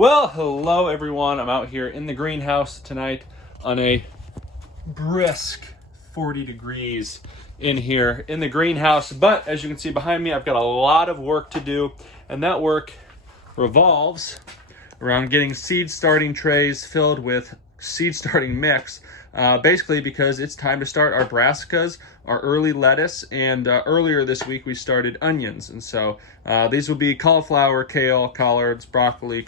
Well, hello everyone. I'm out here in the greenhouse tonight on a brisk 40 degrees in here in the greenhouse. But as you can see behind me, I've got a lot of work to do, and that work revolves around getting seed starting trays filled with seed starting mix. Basically because it's time to start our brassicas, our early lettuce, and earlier this week we started onions. And so these will be cauliflower, kale, collards, broccoli,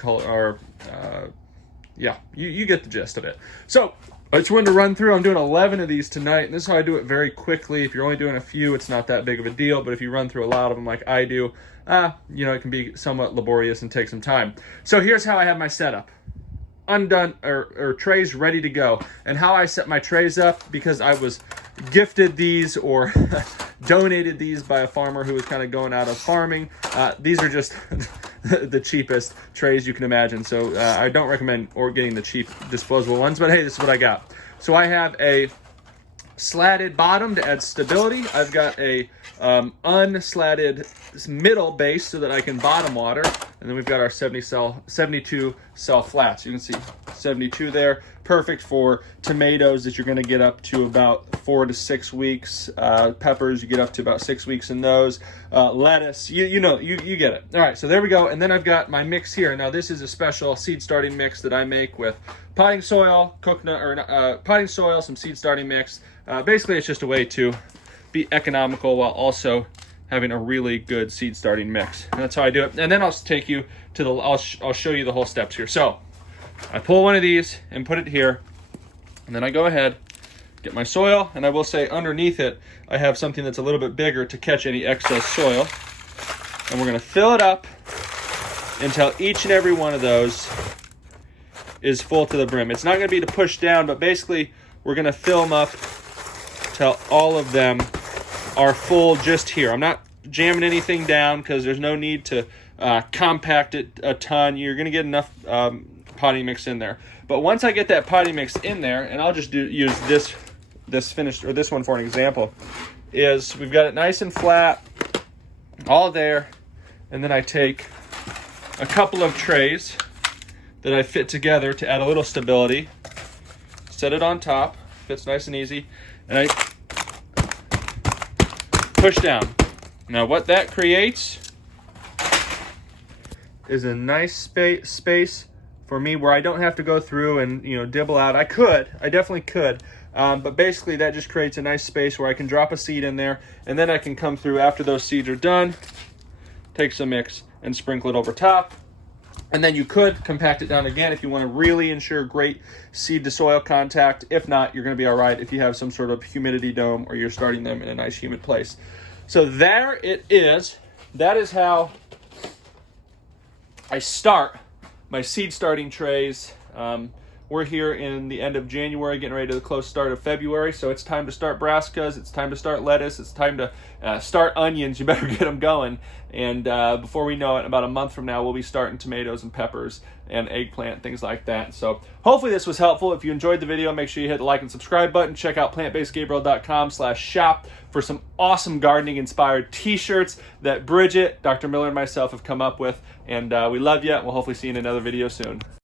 yeah, you get the gist of it. So I just wanted to run through. I'm doing 11 of these tonight, and this is how I do it very quickly. If you're only doing a few, it's not that big of a deal, but if you run through a lot of them like I do, it can be somewhat laborious and take some time. So here's how I have my setup. Undone or trays ready to go. And how I set my trays up, because I was gifted these or donated these by a farmer who was kind of going out of farming. These are just the cheapest trays you can imagine. So I don't recommend getting the cheap disposable ones, but hey, this is what I got. So I have a slatted bottom to add stability. I've got a unslatted middle base so that I can bottom water. And then we've got our 72 cell flats. You can see 72 there. Perfect for tomatoes that you're going to get up to about 4 to 6 weeks. Peppers, you get up to about 6 weeks in those. Lettuce, you get it. All right, so there we go. And then I've got my mix here. Now this is a special seed starting mix that I make with potting soil, potting soil, some seed starting mix. Basically, it's just a way to be economical while also having a really good seed starting mix. And that's how I do it. And then I'll take you to I'll show you the whole steps here. So I pull one of these and put it here, and then I go ahead, get my soil, and I will say underneath it, I have something that's a little bit bigger to catch any excess soil. And we're gonna fill it up until each and every one of those is full to the brim. It's not gonna be to push down, but basically we're gonna fill them up till all of them are full just here. I'm not jamming anything down because there's no need to compact it a ton. You're going to get enough potting mix in there. But once I get that potting mix in there, and I'll just use this finished, or this one for an example, is we've got it nice and flat, all there, and then I take a couple of trays that I fit together to add a little stability, set it on top, fits nice and easy, and I push down. Now what that creates is a nice space for me where I don't have to go through and dibble out. I definitely could, but basically that just creates a nice space where I can drop a seed in there, and then I can come through after those seeds are done, take some mix and sprinkle it over top. And then you could compact it down again if you want to really ensure great seed to soil contact. If not, you're going to be all right if you have some sort of humidity dome or you're starting them in a nice humid place. So there it is. That is how I start my seed starting trays. We're here in the end of January, getting ready to the close start of February. So it's time to start brassicas. It's time to start lettuce. It's time to start onions. You better get them going. And before we know it, about a month from now, we'll be starting tomatoes and peppers and eggplant, things like that. So hopefully this was helpful. If you enjoyed the video, make sure you hit the like and subscribe button. Check out plantbasedgabriel.com/shop for some awesome gardening inspired t-shirts that Bridget, Dr. Miller, and myself have come up with. And we love you. We'll hopefully see you in another video soon.